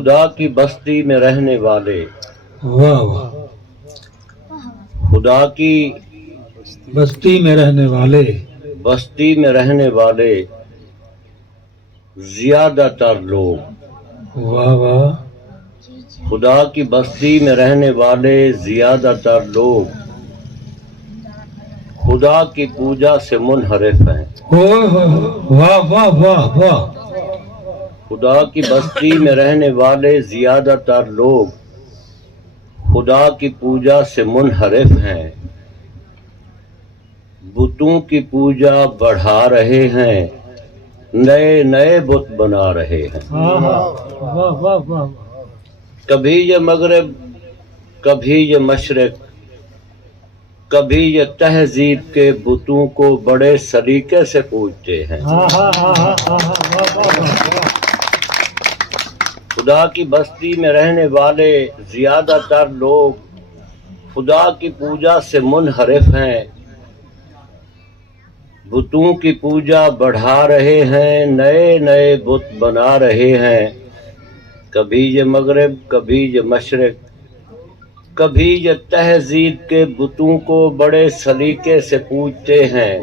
خدا کی بستی میں رہنے والے، واہ واہ، خدا کی بستی میں رہنے والے، بستی میں رہنے والے زیادہ تر لوگ، واہ واہ، خدا کی بستی میں رہنے والے زیادہ تر لوگ خدا کی پوجا سے منحرف ہیں۔ اوہ ہوئے، واہ واہ واہ واہ، خدا کی بستی میں رہنے والے زیادہ تر لوگ خدا کی پوجا سے منحرف ہیں، بتوں کی پوجا بڑھا رہے ہیں، نئے نئے بت بنا رہے ہیں۔ واہ واہ واہ واہ، کبھی یہ مغرب، کبھی یہ مشرق، کبھی یہ تہذیب کے بتوں کو بڑے سلیقے سے پوجتے ہیں۔ خدا کی بستی میں رہنے والے زیادہ تر لوگ خدا کی پوجا سے منحرف ہیں، بتوں کی پوجا بڑھا رہے ہیں، نئے نئے بت بنا رہے ہیں۔ کبھی یہ مغرب، کبھی یہ مشرق، کبھی یہ تہذیب کے بتوں کو بڑے سلیقے سے پوجتے ہیں۔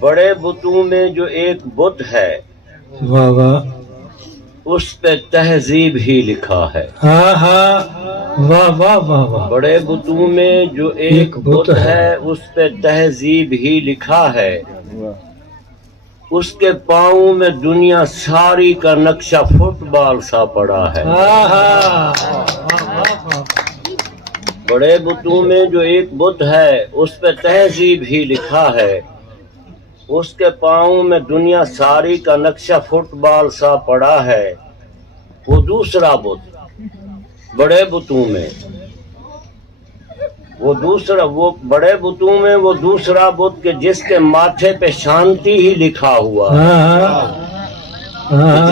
بڑے بتوں میں جو ایک بت ہے واہ واہ، اس پہ تہذیب ہی لکھا ہے۔ ہاں ہاں، واہ واہ واہ واہ، بڑے بتوں میں جو ایک بت ہے اس پہ تہذیب ہی لکھا ہے، اس کے پاؤں میں دنیا ساری کا نقشہ فٹ بال سا پڑا ہے۔ بڑے بتوں میں جو ایک بت ہے اس پہ تہذیب ہی لکھا ہے، اس کے پاؤں میں دنیا ساری کا نقشہ فٹ بال سا پڑا ہے۔ وہ دوسرا بت بڑے بتوں میں، وہ بڑے بتوں میں وہ دوسرا بت کہ جس کے ماتھے پہ شانتی ہی لکھا ہوا ہے،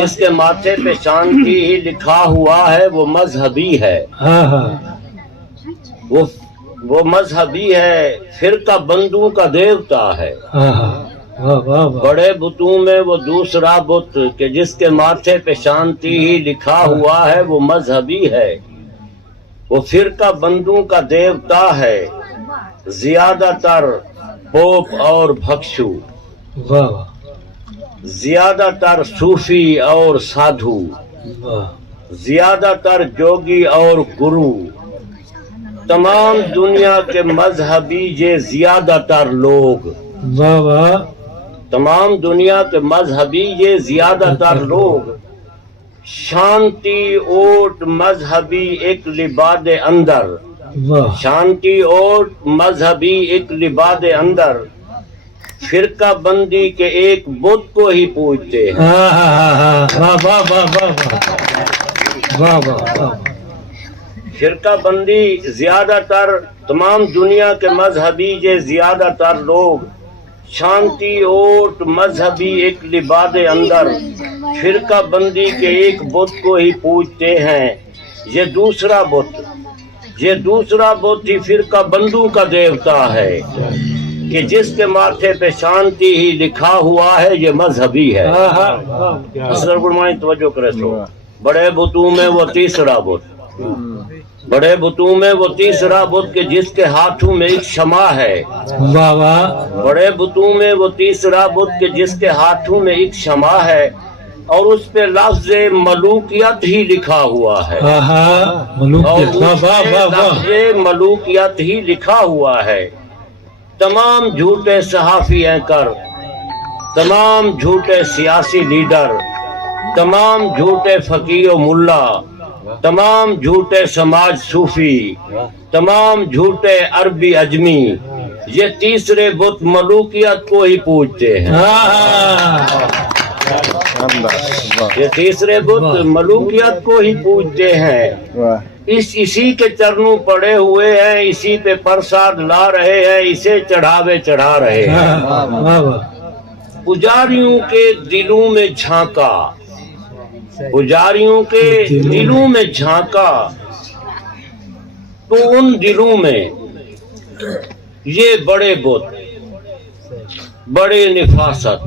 جس کے ماتھے پہ شانتی ہی لکھا ہوا ہے، وہ مذہبی ہے، وہ مذہبی ہے، فرقہ بندوں کا دیوتا ہے۔ بڑے بتوں میں وہ دوسرا بت کہ جس کے ماتھے پہ شانتی ہی لکھا ہوا ہے، وہ مذہبی ہے، وہ فرقہ بندوں کا دیوتا ہے، زیادہ تر پوپ اور بھکشو، زیادہ تر صوفی اور سادھو، زیادہ تر جوگی اور گرو، تمام دنیا کے مذہبی یہ زیادہ تر لوگ، تمام دنیا کے مذہبی یہ زیادہ تر لوگ شانتی اوٹ مذہبی ایک لباد اندر، شانتی اوٹ مذہبی ایک لباد اندر فرقہ بندی کے ایک بت کو ہی پوجتے ہیں۔ فرقہ بندی زیادہ تر تمام دنیا کے مذہبی یہ زیادہ تر لوگ شانتی اوٹ مذہبی ایک لباد اندر فرقہ بندی کے ایک بت کو ہی پوجتے ہیں۔ یہ دوسرا بت ہی فرقہ بندوں کا دیوتا ہے کہ جس کے ماتھے پہ شانتی ہی لکھا ہوا ہے، یہ مذہبی ہے۔ توجہ کرے تو بڑے بتوں میں وہ تیسرا بت، بڑے بتوں میں وہ تیسرا بت کہ جس کے ہاتھوں میں ایک شمع ہے، بڑے بتوں میں وہ تیسرا بت کہ جس کے ہاتھوں میں ایک شمع ہے اور اس پہ لفظ ملوکیت ہی لکھا ہوا ہے، اور اس پہ لفظ ملوکیت ہی لکھا ہوا ہے۔ تمام جھوٹے صحافی اینکر، تمام جھوٹے سیاسی لیڈر، تمام جھوٹے فقیر و ملا، تمام جھوٹے سماج صوفی، تمام جھوٹے عربی اجمی یہ تیسرے بت ملوکیت کو ہی پوجتے ہیں۔ یہ تیسرے بت ملوکیت کو ہی پوجتے ہیں، اسی کے چرنوں پڑے ہوئے ہیں، اسی پہ پرساد لا رہے ہیں، اسے چڑھاوے چڑھا رہے ہیں۔ پجاریوں کے دلوں میں جھانکا، پجاریوں کے دلوں میں جھانکا تو ان دلوں میں یہ بڑے بت، بڑے نفاست،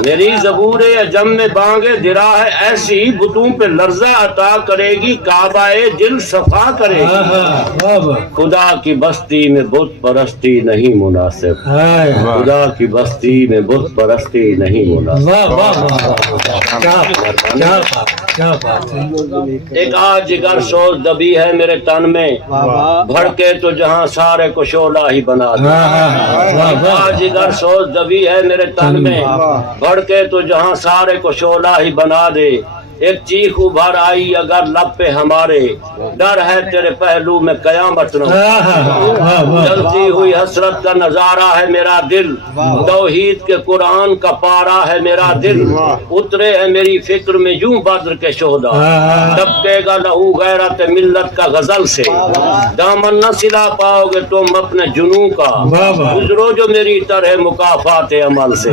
میری زبور عجم میں بانگ درا ہے ایسی بتوں پہ لرزہ عطا کرے گی کعبہ دل صفا کرے گی واہ واہ خدا کی بستی میں بت پرستی نہیں مناسب ہائے خدا کی بستی میں بت پرستی نہیں مناسب واہ واہ واہ کیا بات کیا بات کیا بات ہے ایک آج جگر سوز دبی ہے میرے تن میں بھڑکے تو جہاں سارے کو شعلہ ہی بنا دے واہ واہ آج جگر سوز دبی ہے میرے تن میں بھڑکے تو جہاں سارے کو شعلہ ہی بنا دے ایک چیخ ابھر آئی اگر لب پہ ہمارے ڈر ہے تیرے پہلو میں قیامت نہ جلتی ہوئی حسرت کا نظارہ ہے میرا دل توحید کے قرآن کا پارا ہے میرا دل اترے ہے میری فکر میں یوں بدر کے شہدا دبکے گا لہو غیرت ملت کا غزل سے دامن نہ سلا پاؤ گے تم اپنے جنوں کا گزرو جو میری طرح مکافات عمل سے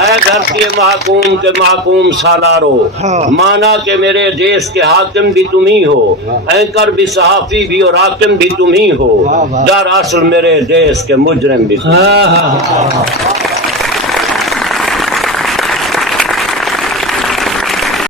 اے دھرتی محکوم کے محکوم سالارو مانا کہ میرے دیس کے حاکم بھی تم ہی ہو اینکر بھی صحافی بھی اور حاکم بھی تم ہی ہو در اصل میرے دیس کے مجرم بھی تم